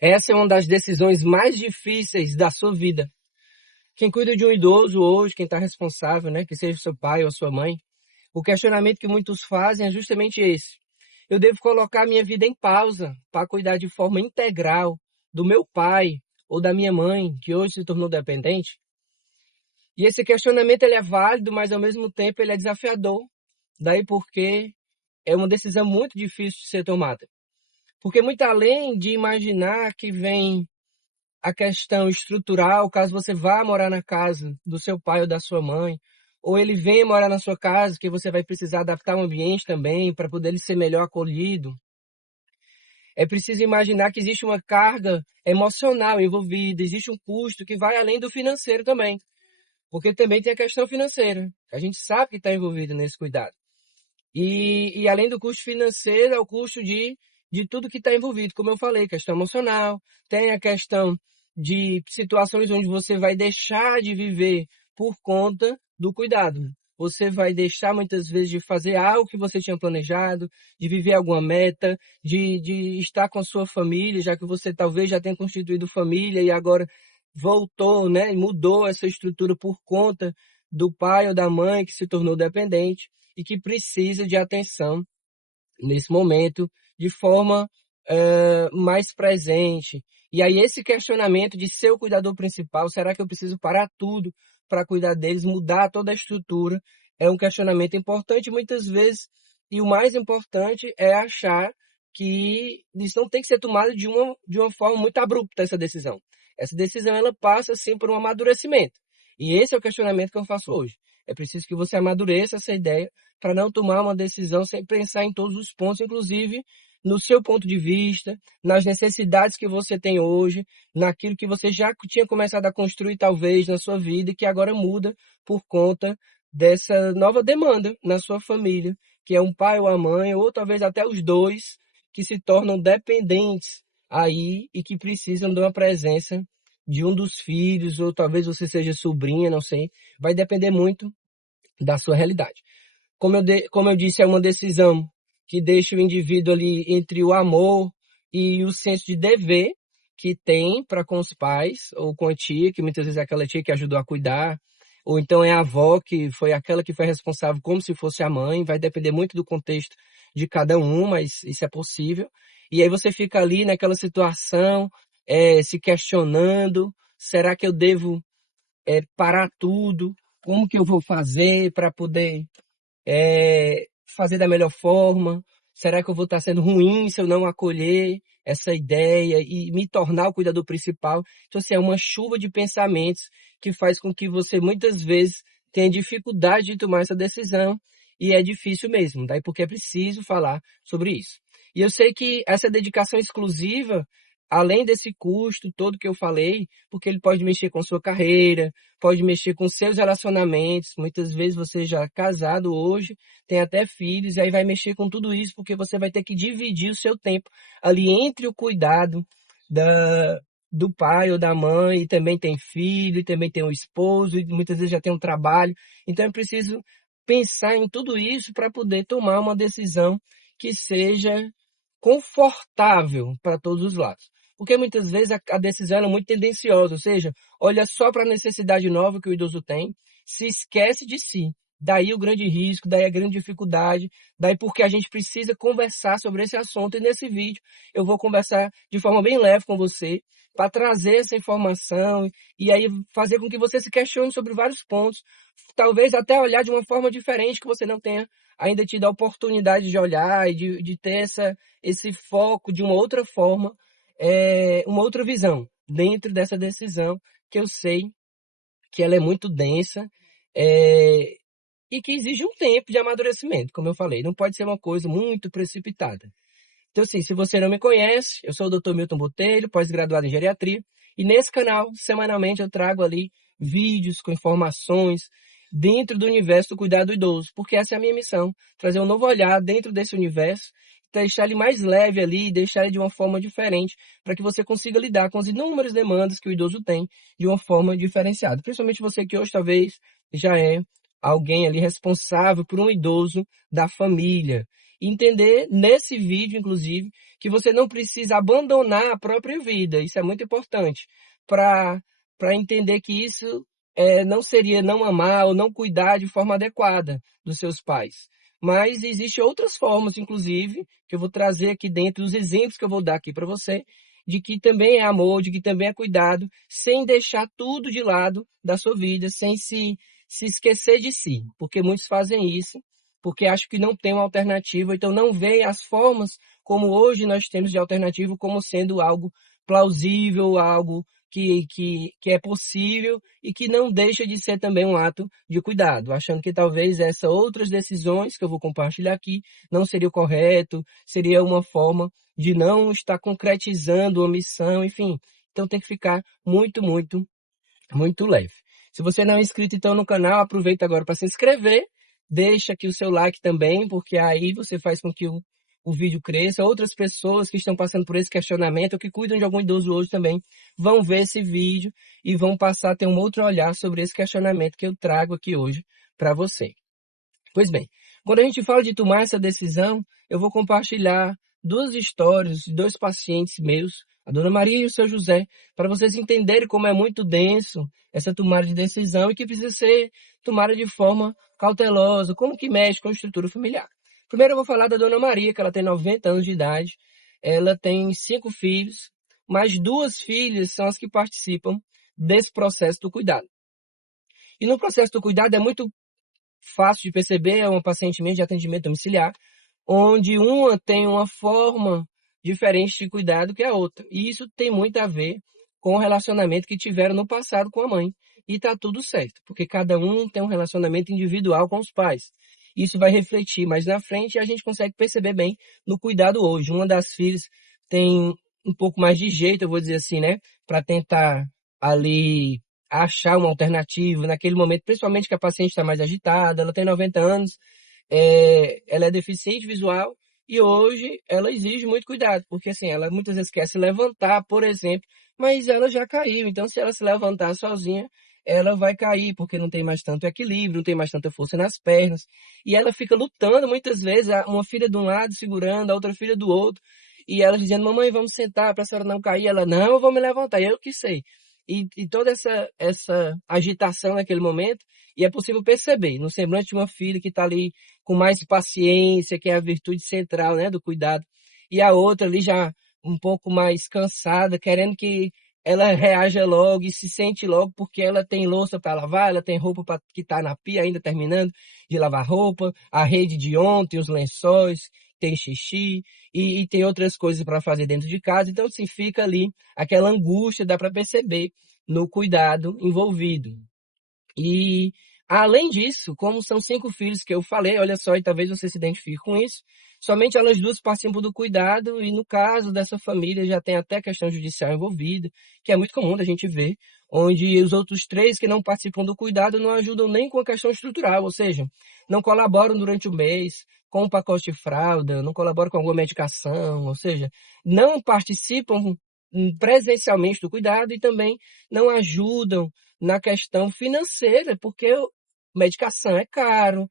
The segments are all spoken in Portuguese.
Essa é uma das decisões mais difíceis da sua vida. Quem cuida de um idoso hoje, quem está responsável, né, que seja seu pai ou sua mãe, o questionamento que muitos fazem é justamente esse. Eu devo colocar minha vida em pausa para cuidar de forma integral do meu pai ou da minha mãe, que hoje se tornou dependente? E esse questionamento ele é válido, mas ao mesmo tempo ele é desafiador. Daí porque é uma decisão muito difícil de ser tomada. Porque muito além de imaginar que vem a questão estrutural, caso você vá morar na casa do seu pai ou da sua mãe, ou ele venha morar na sua casa, que você vai precisar adaptar o ambiente também para poder ele ser melhor acolhido. É preciso imaginar que existe uma carga emocional envolvida, existe um custo que vai além do financeiro também. Porque também tem a questão financeira. A gente sabe que está envolvido nesse cuidado. E além do custo financeiro, é o custo de tudo que está envolvido. Como eu falei, questão emocional, tem a questão de situações onde você vai deixar de viver por conta do cuidado. Você vai deixar muitas vezes de fazer algo que você tinha planejado, de viver alguma meta, de estar com a sua família, já que você talvez já tenha constituído família e agora voltou, né, e mudou essa estrutura por conta do pai ou da mãe que se tornou dependente e que precisa de atenção nesse momento de forma mais presente. E aí esse questionamento de ser o cuidador principal, será que eu preciso parar tudo para cuidar deles, mudar toda a estrutura? É um questionamento importante muitas vezes, e o mais importante é achar que isso não tem que ser tomado de uma forma muito abrupta, essa decisão. Essa decisão ela passa sim por um amadurecimento. E esse é o questionamento que eu faço hoje. É preciso que você amadureça essa ideia para não tomar uma decisão sem pensar em todos os pontos, inclusive no seu ponto de vista, nas necessidades que você tem hoje, naquilo que você já tinha começado a construir talvez na sua vida e que agora muda por conta dessa nova demanda na sua família, que é um pai ou a mãe, ou talvez até os dois, que se tornam dependentes aí e que precisam de uma presença de um dos filhos, ou talvez você seja sobrinha, não sei. Vai depender muito da sua realidade. Como eu disse, é uma decisão que deixa o indivíduo ali entre o amor e o senso de dever que tem para com os pais, ou com a tia, que muitas vezes é aquela tia que ajudou a cuidar, ou então é a avó, que foi aquela que foi responsável como se fosse a mãe, vai depender muito do contexto de cada um, mas isso é possível. E aí você fica ali naquela situação, se questionando, será que eu devo parar tudo? Como que eu vou fazer para poder fazer da melhor forma? Será que eu vou estar sendo ruim se eu não acolher essa ideia e me tornar o cuidador principal? Então, assim, é uma chuva de pensamentos que faz com que você muitas vezes tenha dificuldade de tomar essa decisão e é difícil mesmo. Daí porque é preciso falar sobre isso. E eu sei que essa dedicação exclusiva, além desse custo todo que eu falei, porque ele pode mexer com sua carreira, pode mexer com seus relacionamentos. Muitas vezes você já é casado hoje, tem até filhos, e aí vai mexer com tudo isso, porque você vai ter que dividir o seu tempo ali entre o cuidado do pai ou da mãe, e também tem filho, e também tem um esposo, e muitas vezes já tem um trabalho. Então é preciso pensar em tudo isso para poder tomar uma decisão que seja confortável para todos os lados. Porque muitas vezes a decisão é muito tendenciosa, ou seja, olha só para a necessidade nova que o idoso tem, se esquece de si. Daí o grande risco, daí a grande dificuldade, daí porque a gente precisa conversar sobre esse assunto. E nesse vídeo eu vou conversar de forma bem leve com você, para trazer essa informação e aí fazer com que você se questione sobre vários pontos, talvez até olhar de uma forma diferente que você não tenha ainda tido a oportunidade de olhar e de ter esse foco de uma outra forma, uma outra visão dentro dessa decisão que eu sei que ela é muito densa, e que exige um tempo de amadurecimento, como eu falei. Não pode ser uma coisa muito precipitada. Então, assim, se você não me conhece, eu sou o Dr. Milton Botelho, pós-graduado em geriatria, e nesse canal, semanalmente, eu trago ali vídeos com informações dentro do universo do cuidado do idoso, porque essa é a minha missão, trazer um novo olhar dentro desse universo, deixar ele mais leve ali, deixar ele de uma forma diferente, para que você consiga lidar com as inúmeras demandas que o idoso tem de uma forma diferenciada. Principalmente você que hoje talvez já é alguém ali responsável por um idoso da família. entender nesse vídeo, inclusive, que você não precisa abandonar a própria vida. Isso é muito importante para entender que isso não seria não amar ou não cuidar de forma adequada dos seus pais. Mas existem outras formas, inclusive, que eu vou trazer aqui dentro dos exemplos que eu vou dar aqui para você, de que também é amor, de que também é cuidado, sem deixar tudo de lado da sua vida, sem se esquecer de si. Porque muitos fazem isso, porque acham que não tem uma alternativa, então não veem as formas como hoje nós temos de alternativa como sendo algo plausível, algo que é possível e que não deixa de ser também um ato de cuidado, achando que talvez essas outras decisões que eu vou compartilhar aqui não seria o correto, seria uma forma de não estar concretizando a missão, enfim. Então tem que ficar muito, muito, muito leve. Se você não é inscrito então no canal, aproveita agora para se inscrever, deixa aqui o seu like também, porque aí você faz com que o vídeo cresça. Outras pessoas que estão passando por esse questionamento, ou que cuidam de algum idoso hoje também, vão ver esse vídeo e vão passar a ter um outro olhar sobre esse questionamento que eu trago aqui hoje para você. Pois bem, quando a gente fala de tomar essa decisão, eu vou compartilhar duas histórias de dois pacientes meus, a Dona Maria e o seu José, para vocês entenderem como é muito denso essa tomada de decisão e que precisa ser tomada de forma cautelosa, como que mexe com a estrutura familiar. Primeiro eu vou falar da Dona Maria, que ela tem 90 anos de idade, ela tem 5 filhos, mas 2 filhas são as que participam desse processo do cuidado. E no processo do cuidado é muito fácil de perceber, é uma paciente de atendimento domiciliar, onde uma tem uma forma diferente de cuidado que a outra. E isso tem muito a ver com o relacionamento que tiveram no passado com a mãe. E está tudo certo, porque cada um tem um relacionamento individual com os pais. Isso vai refletir mais na frente e a gente consegue perceber bem no cuidado hoje. Uma das filhas tem um pouco mais de jeito, eu vou dizer assim, né? Para tentar ali achar uma alternativa naquele momento, principalmente que a paciente está mais agitada, ela tem 90 anos, ela é deficiente visual e hoje ela exige muito cuidado, porque assim, ela muitas vezes quer se levantar, por exemplo, mas ela já caiu, então se ela se levantar sozinha, ela vai cair, porque não tem mais tanto equilíbrio, não tem mais tanta força nas pernas, e ela fica lutando muitas vezes, uma filha de um lado segurando, a outra filha do outro, e ela dizendo, mamãe, vamos sentar para a senhora não cair, ela, não, eu vou me levantar, eu que sei. E toda essa agitação naquele momento, e é possível perceber no semblante de uma filha que está ali com mais paciência, que é a virtude central, né, do cuidado, e a outra ali já um pouco mais cansada, querendo que ela reaja logo e se sente logo, porque ela tem louça para lavar, ela tem roupa que está na pia ainda terminando de lavar roupa, a rede de ontem, os lençóis, tem xixi e tem outras coisas para fazer dentro de casa, então assim, fica ali aquela angústia, dá para perceber no cuidado envolvido. E, além disso, como são 5 filhos que eu falei, olha só, e talvez você se identifique com isso, somente elas duas participam do cuidado, e no caso dessa família já tem até questão judicial envolvida, que é muito comum da gente ver, onde os outros 3 que não participam do cuidado não ajudam nem com a questão estrutural, ou seja, não colaboram durante o mês com o pacote de fralda, não colaboram com alguma medicação, ou seja, não participam presencialmente do cuidado e também não ajudam na questão financeira, porque medicação é caro,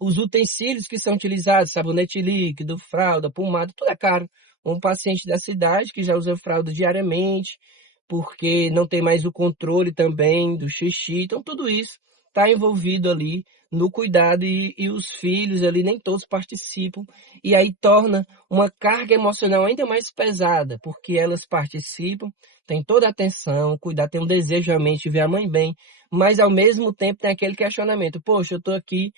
os utensílios que são utilizados, sabonete líquido, fralda, pomada, tudo é caro. Um paciente da cidade que já usa fralda diariamente, porque não tem mais o controle também do xixi, então tudo isso está envolvido ali no cuidado e os filhos ali nem todos participam e aí torna uma carga emocional ainda mais pesada, porque elas participam, têm toda a atenção, cuidar, tem um desejo realmente de ver a mãe bem, mas ao mesmo tempo tem aquele questionamento, poxa, eu estou aqui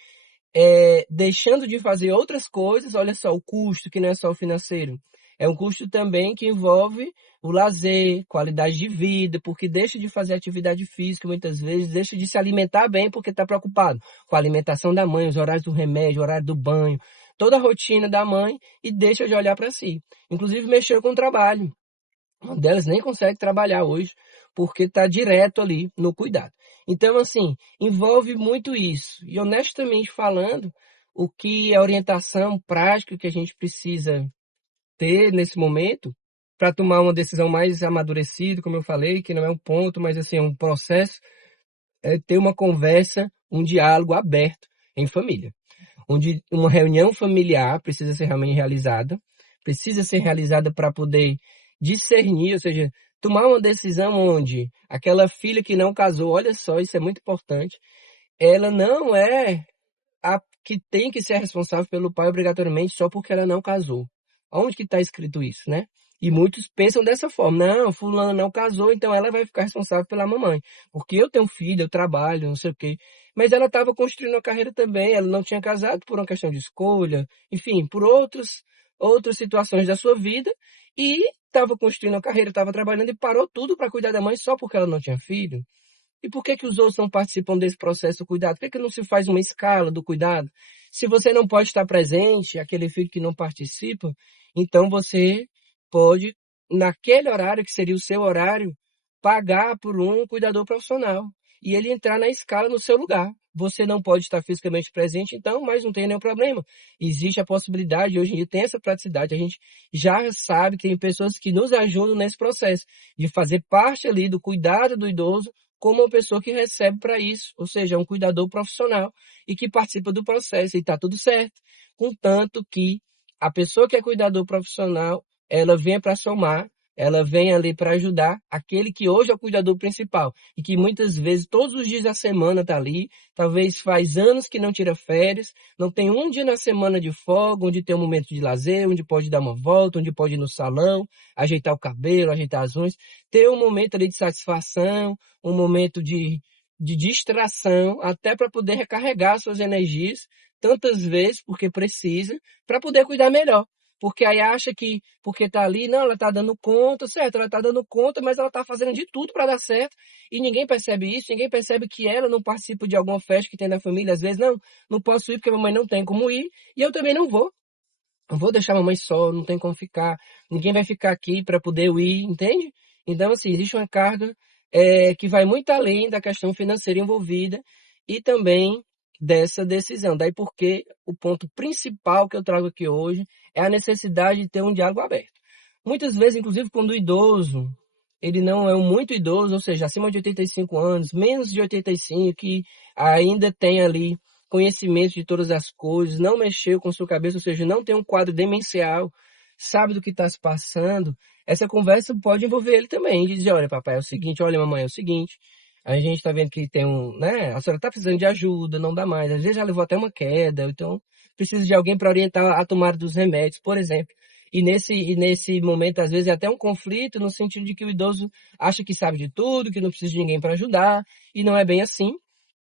deixando de fazer outras coisas, olha só, o custo que não é só o financeiro, é um custo também que envolve o lazer, qualidade de vida, porque deixa de fazer atividade física muitas vezes, deixa de se alimentar bem porque está preocupado com a alimentação da mãe, os horários do remédio, o horário do banho, toda a rotina da mãe e deixa de olhar para si. Inclusive mexer com o trabalho. Uma delas nem consegue trabalhar hoje porque está direto ali no cuidado. Então, assim, envolve muito isso. E honestamente falando, o que é orientação prática que a gente precisa ter nesse momento para tomar uma decisão mais amadurecida, como eu falei, que não é um ponto, mas assim, é um processo, é ter uma conversa, um diálogo aberto em família. onde uma reunião familiar precisa ser realmente realizada, precisa ser realizada para poder discernir, ou seja, tomar uma decisão onde aquela filha que não casou, olha só, isso é muito importante, ela não é a que tem que ser responsável pelo pai obrigatoriamente só porque ela não casou. Onde que está escrito isso, né? E muitos pensam dessa forma, não, fulano não casou, então ela vai ficar responsável pela mamãe. Porque eu tenho filho, eu trabalho, não sei o quê. Mas ela estava construindo uma carreira também, ela não tinha casado por uma questão de escolha, enfim, por outras situações da sua vida, e estava construindo uma carreira, estava trabalhando e parou tudo para cuidar da mãe só porque ela não tinha filho. E por que que os outros não participam desse processo do cuidado? Por que que não se faz uma escala do cuidado? Se você não pode estar presente, aquele filho que não participa, então você pode, naquele horário que seria o seu horário, pagar por um cuidador profissional e ele entrar na escala no seu lugar. Você não pode estar fisicamente presente, então, mas não tem nenhum problema. Existe a possibilidade, hoje em dia tem essa praticidade, a gente já sabe que tem pessoas que nos ajudam nesse processo, de fazer parte ali do cuidado do idoso como uma pessoa que recebe para isso, ou seja, um cuidador profissional e que participa do processo e está tudo certo. Contanto que a pessoa que é cuidador profissional, ela venha para somar, ela vem ali para ajudar aquele que hoje é o cuidador principal e que muitas vezes, todos os dias da semana está ali, talvez faz anos que não tira férias, não tem um dia na semana de folga, onde tem um momento de lazer, onde pode dar uma volta, onde pode ir no salão, ajeitar o cabelo, ajeitar as unhas, ter um momento ali de satisfação, um momento de distração, até para poder recarregar suas energias tantas vezes, porque precisa, para poder cuidar melhor. Porque aí acha que, porque está ali, não, ela está dando conta, certo, ela está dando conta, mas ela está fazendo de tudo para dar certo, e ninguém percebe isso, ninguém percebe que ela não participa de alguma festa que tem na família, às vezes, não, não posso ir porque a mamãe não tem como ir, e eu também não vou. Eu vou deixar a mamãe só, não tem como ficar, ninguém vai ficar aqui para poder eu ir, entende? Então, assim, existe uma carga que vai muito além da questão financeira envolvida e também dessa decisão. Daí porque o ponto principal que eu trago aqui hoje é a necessidade de ter um diálogo aberto. Muitas vezes, inclusive, quando o idoso, ele não é um muito idoso, ou seja, acima de 85 anos, menos de 85, que ainda tem ali conhecimento de todas as coisas, não mexeu com sua cabeça, ou seja, não tem um quadro demencial, sabe do que está se passando, essa conversa pode envolver ele também, de dizer, olha, papai, é o seguinte, olha, mamãe, é o seguinte, a gente está vendo que tem né, a senhora está precisando de ajuda, não dá mais, às vezes já levou até uma queda, então precisa de alguém para orientar a tomada dos remédios, por exemplo. E nesse momento, às vezes, é até um conflito no sentido de que o idoso acha que sabe de tudo, que não precisa de ninguém para ajudar, e não é bem assim,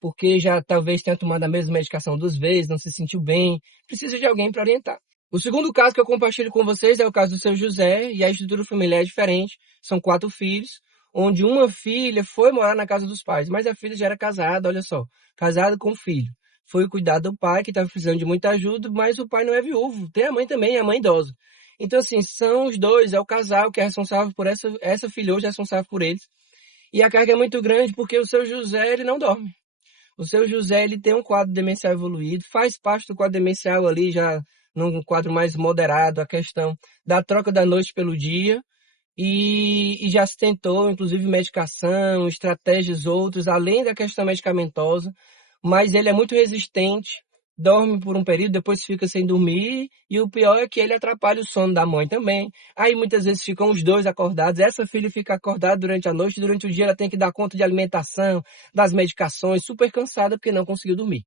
porque já talvez tenha tomado a mesma medicação 2 vezes, não se sentiu bem, precisa de alguém para orientar. O segundo caso que eu compartilho com vocês é o caso do seu José, e a estrutura familiar é diferente. São 4 filhos, onde uma filha foi morar na casa dos pais, mas a filha já era casada, olha só, casada com o filho. Foi cuidar do pai, que estava precisando de muita ajuda, mas o pai não é viúvo. Tem a mãe também, a mãe idosa. Então, assim, são os dois, é o casal que é responsável por essa filha hoje é responsável por eles. E a carga é muito grande porque o seu José, ele não dorme. O seu José, ele tem um quadro demencial evoluído, faz parte do quadro demencial ali, já num quadro mais moderado, a questão da troca da noite pelo dia, e já se tentou, inclusive, medicação, estratégias outras, além da questão medicamentosa, mas ele é muito resistente, dorme por um período, depois fica sem dormir, e o pior é que ele atrapalha o sono da mãe também. Aí muitas vezes ficam os dois acordados, essa filha fica acordada durante a noite, durante o dia ela tem que dar conta de alimentação, das medicações, super cansada porque não conseguiu dormir.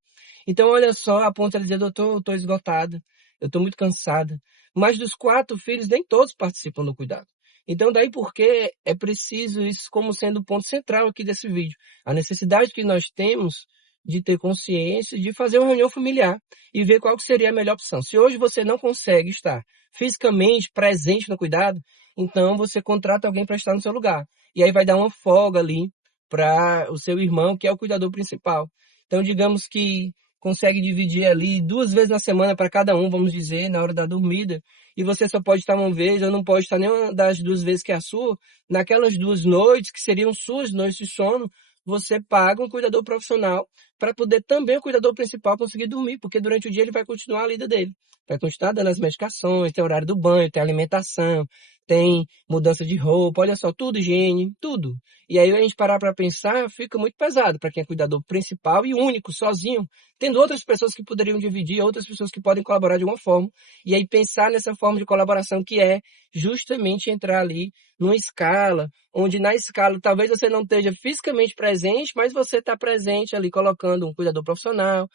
Então olha só, a ponto de dizer, doutor, eu estou esgotada, eu estou muito cansada. Mas dos 4 filhos, nem todos participam do cuidado. Então, daí porque é preciso isso como sendo o ponto central aqui desse vídeo. A necessidade que nós temos de ter consciência, de fazer uma reunião familiar e ver qual que seria a melhor opção. Se hoje você não consegue estar fisicamente presente no cuidado, então você contrata alguém para estar no seu lugar. E aí vai dar uma folga ali para o seu irmão, que é o cuidador principal. Então, digamos que consegue dividir ali 2 vezes na semana para cada um, vamos dizer, na hora da dormida, e você só pode estar uma vez, ou não pode estar nenhuma das 2 vezes que é a sua, naquelas 2 noites, que seriam suas noites de sono, você paga um cuidador profissional para poder também o cuidador principal conseguir dormir, porque durante o dia ele vai continuar a lida dele. Vai continuar dando as medicações, tem o horário do banho, tem a alimentação, tem mudança de roupa, olha só, tudo higiene, tudo. E aí a gente parar para pensar, fica muito pesado para quem é cuidador principal e único, sozinho, tendo outras pessoas que poderiam dividir, outras pessoas que podem colaborar de uma forma. E aí pensar nessa forma de colaboração que é justamente entrar ali numa escala, onde na escala talvez você não esteja fisicamente presente, mas você está presente ali colocando um cuidador profissional.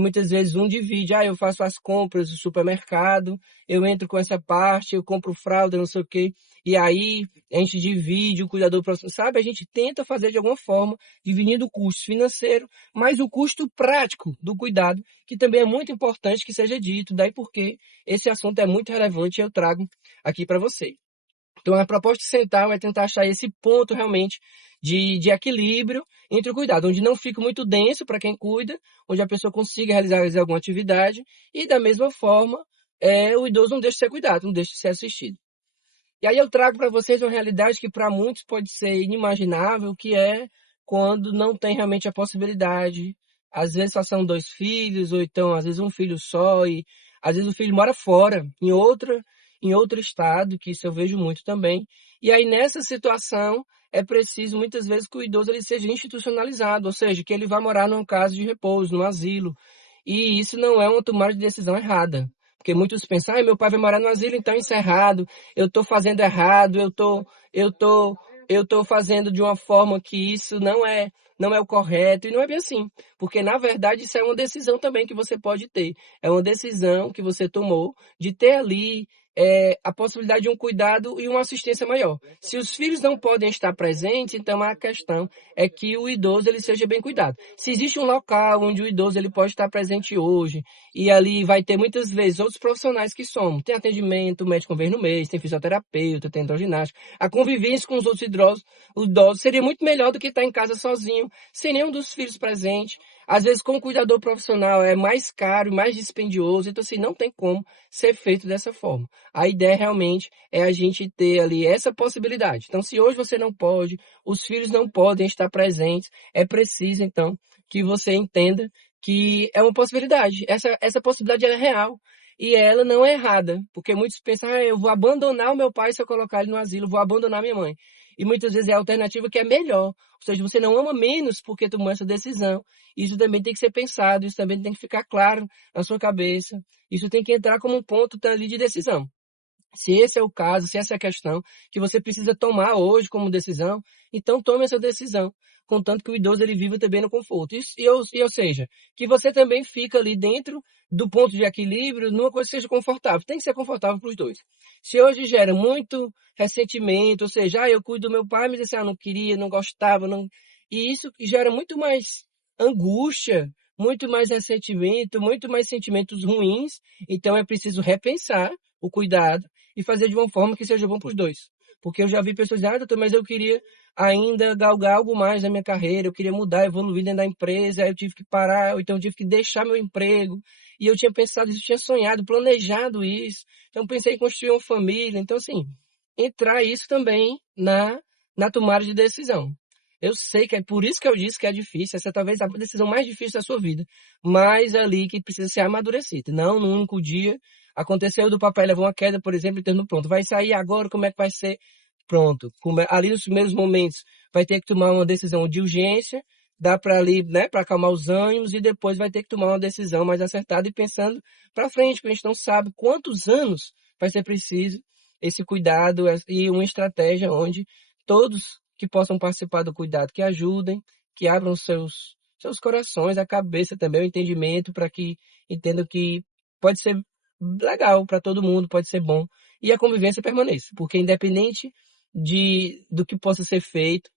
Muitas vezes um divide, eu faço as compras do supermercado, eu entro com essa parte, eu compro fralda, não sei o quê, e aí a gente divide o cuidador profissional, sabe? A gente tenta fazer de alguma forma, dividindo o custo financeiro, mas o custo prático do cuidado, que também é muito importante que seja dito, daí porque esse assunto é muito relevante e eu trago aqui para você. Então, a proposta central é tentar achar esse ponto realmente de equilíbrio entre o cuidado, onde não fica muito denso para quem cuida, onde a pessoa consiga realizar alguma atividade e, da mesma forma, o idoso não deixa de ser cuidado, não deixa de ser assistido. E aí eu trago para vocês uma realidade que para muitos pode ser inimaginável, que é quando não tem realmente a possibilidade. Às vezes só são 2 filhos, ou então às vezes um filho só, e às vezes o filho mora fora, em outro estado, que isso eu vejo muito também. E aí nessa situação é preciso muitas vezes que o idoso ele seja institucionalizado, ou seja, que ele vá morar numa casa de repouso, num asilo. E isso não é uma tomada de decisão errada. Porque muitos pensam, meu pai vai morar no asilo, então isso é errado, eu estou fazendo errado, eu tô, eu tô fazendo de uma forma que isso não é o correto, e não é bem assim. Porque, na verdade, isso é uma decisão também que você pode ter. É uma decisão que você tomou de ter ali a possibilidade de um cuidado e uma assistência maior. Se os filhos não podem estar presentes, então a questão é que o idoso ele seja bem cuidado. Se existe um local onde o idoso ele pode estar presente hoje, e ali vai ter muitas vezes outros profissionais que somos. Tem atendimento, médico uma vez no mês, tem fisioterapeuta, tem hidroginástica. A convivência com os outros idosos seria muito melhor do que estar em casa sozinho, sem nenhum dos filhos presente. Às vezes, com o cuidador profissional é mais caro, mais dispendioso, então assim, não tem como ser feito dessa forma. A ideia realmente é a gente ter ali essa possibilidade. Então, se hoje você não pode, os filhos não podem estar presentes, é preciso, então, que você entenda que é uma possibilidade. Essa possibilidade ela é real. E ela não é errada. Porque muitos pensam, eu vou abandonar o meu pai se eu colocar ele no asilo, vou abandonar minha mãe. E muitas vezes é a alternativa que é melhor. Ou seja, você não ama menos porque tomou essa decisão. Isso também tem que ser pensado, isso também tem que ficar claro na sua cabeça. Isso tem que entrar como um ponto ali de decisão. Se esse é o caso, se essa é a questão que você precisa tomar hoje como decisão, então tome essa decisão, contanto que o idoso ele viva também no conforto. Ou seja, que você também fica ali dentro do ponto de equilíbrio, numa coisa que seja confortável. Tem que ser confortável para os dois. Se hoje gera muito ressentimento, ou seja, eu cuido do meu pai, mas esse não queria, não gostava, não... E isso gera muito mais angústia, muito mais ressentimento, muito mais sentimentos ruins. Então é preciso repensar o cuidado e fazer de uma forma que seja bom para os dois. Porque eu já vi pessoas dizendo, doutor, mas eu queria ainda galgar algo mais na minha carreira, eu queria mudar, evoluir dentro da empresa, aí eu tive que parar, ou então eu tive que deixar meu emprego. E eu tinha pensado isso, tinha sonhado, planejado isso. Então pensei em construir uma família. Então, assim, entrar isso também na tomada de decisão. Eu sei que é por isso que eu disse que é difícil, essa é talvez a decisão mais difícil da sua vida, mas ali que precisa ser amadurecida. Não num único dia. Aconteceu do papai levar uma queda, por exemplo, e terminou pronto. Vai sair agora, como é que vai ser? Pronto. Ali nos primeiros momentos vai ter que tomar uma decisão de urgência, dá para ali, né, para acalmar os ânimos e depois vai ter que tomar uma decisão mais acertada e pensando para frente, porque a gente não sabe quantos anos vai ser preciso esse cuidado e uma estratégia onde todos que possam participar do cuidado, que ajudem, que abram seus corações, a cabeça também, o entendimento, para que entendam que pode ser legal para todo mundo, pode ser bom. E a convivência permaneça, porque independente do que possa ser feito,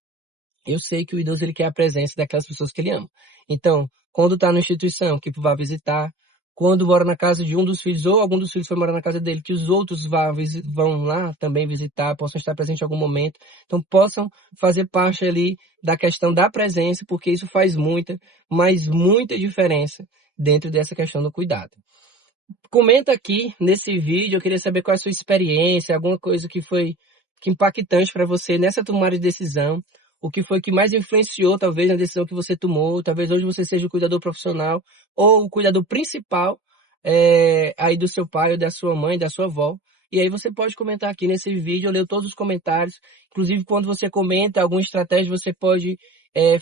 eu sei que o idoso ele quer a presença daquelas pessoas que ele ama. Então, quando está na instituição, que vá visitar, quando mora na casa de um dos filhos, ou algum dos filhos foi morar na casa dele, que os outros vão lá também visitar, possam estar presentes em algum momento. Então, possam fazer parte ali da questão da presença, porque isso faz muita, mas muita diferença dentro dessa questão do cuidado. Comenta aqui nesse vídeo, eu queria saber qual é a sua experiência, alguma coisa que impactante para você nessa tomada de decisão, o que foi que mais influenciou talvez na decisão que você tomou, talvez hoje você seja o cuidador profissional ou o cuidador principal aí do seu pai ou da sua mãe, da sua avó. E aí você pode comentar aqui nesse vídeo, eu leio todos os comentários. Inclusive, quando você comenta alguma estratégia, você pode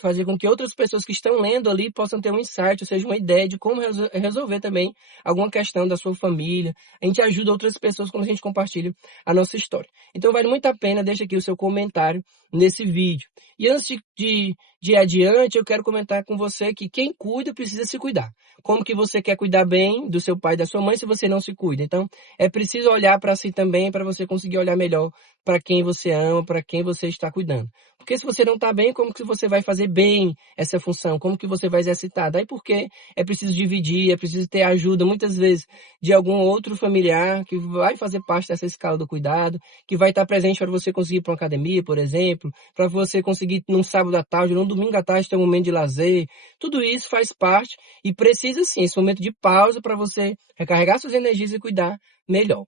fazer com que outras pessoas que estão lendo ali possam ter um insight, ou seja, uma ideia de como resolver também alguma questão da sua família. A gente ajuda outras pessoas quando a gente compartilha a nossa história. Então vale muito a pena, deixa aqui o seu comentário nesse vídeo. E antes de ir adiante, eu quero comentar com você que quem cuida precisa se cuidar. Como que você quer cuidar bem do seu pai e da sua mãe se você não se cuida? Então, é preciso olhar para si também, para você conseguir olhar melhor para quem você ama, para quem você está cuidando. Porque se você não está bem, como que você vai fazer bem essa função? Como que você vai exercitar? Daí porque é preciso dividir, é preciso ter ajuda, muitas vezes, de algum outro familiar que vai fazer parte dessa escala do cuidado, que vai estar presente para você conseguir ir para uma academia, por exemplo, para você conseguir num sábado à tarde, num domingo à tarde ter um momento de lazer. Tudo isso faz parte e precisa sim, esse momento de pausa para você recarregar suas energias e cuidar melhor.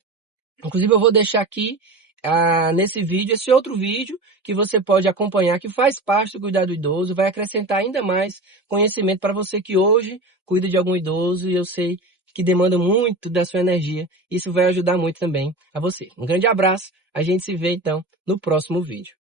Inclusive eu vou deixar aqui nesse vídeo, esse outro vídeo que você pode acompanhar, que faz parte do cuidado do idoso, vai acrescentar ainda mais conhecimento para você que hoje cuida de algum idoso e eu sei que demanda muito da sua energia. Isso vai ajudar muito também a você. Um grande abraço, a gente se vê então no próximo vídeo.